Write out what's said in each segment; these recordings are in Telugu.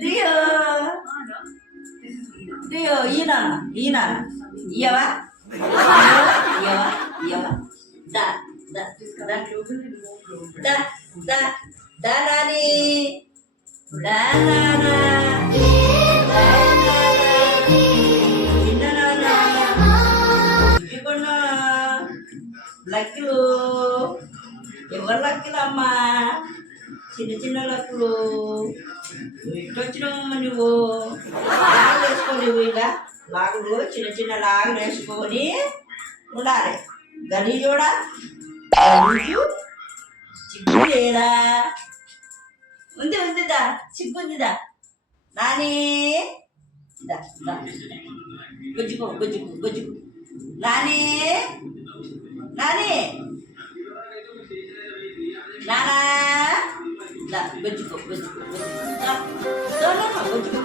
దియో దియో ఈయన ఈయన ఇయ్యవా ఇయ్యవా ఇయ్యవా దా దా దా దా దా దా రాని దా నానా లక్కులు ఎవరు లక్కులు అమ్మా చిన్న చిన్న లక్కులు ఇట్టొచ్చినావు నువ్వు లాగులు వేసుకోలేవు ఇలా లాగులు చిన్న చిన్న లాగులు వేసుకొని ఉండాలి గది చూడా చిక్కు లేదా ఉంది ఉందిదా చిక్కు ఉందిదా నాని దా దా గుజ్జుకో గుజ్జుకు గుజ్జుకు నాని నాని నానా దా గుజ్జుకో గుజ్జుకో గుజ్జుకో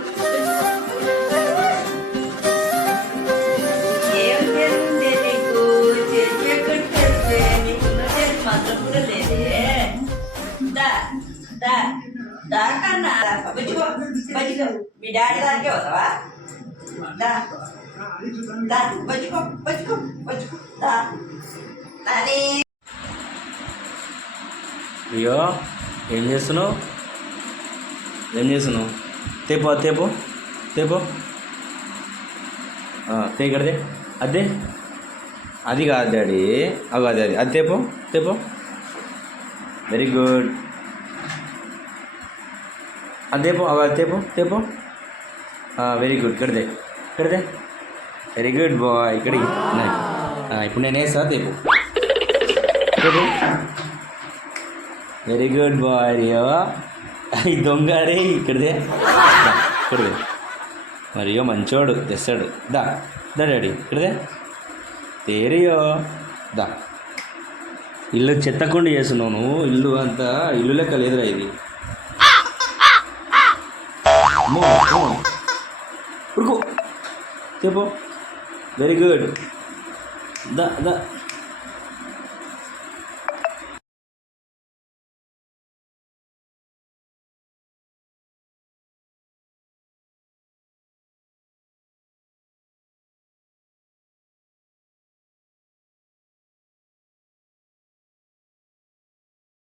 ఏం తెలిసిందే నీకు తెలిసే నీకు మాత్రం కూడా లేదే దా దా దా కన్నా గుజ్జుకో గుజ్జుకో మీ డాడీ దానికే వస్తావా దా దా బజ్జుకో బజ్జుకో బజ్జుకో దా నాని అయ్యో ఏం చేస్తున్నావు తేపో తేపో తేపో తేకడదే అదే అది కాదు డాడీ అవి అది అది అది తేపో తేపో వెరీ గుడ్ అది తేపో అవి అది తేపో తేపో వెరీ గుడ్ ఇక్కడదే ఇక్కడదే వెరీ గుడ్ బాయ్ ఇక్కడికి ఇప్పుడు నేను వేస్తా తేపు తేపు వెరీ గుడ్ బాయ్ రియో ఈ దొంగ రే ఇక్కడదే ఇక్కడదే మరియో మంచోడు తెస్తాడు దా దా డాడీ ఇక్కడదే తేరియో దా ఇల్లు చెత్తకుండా చేస్తున్నావు నువ్వు ఇల్లు అంతా ఇల్లు లెక్క లేదురా ఇది ఉరుకు చెప్పు వెరీ గుడ్ దా దా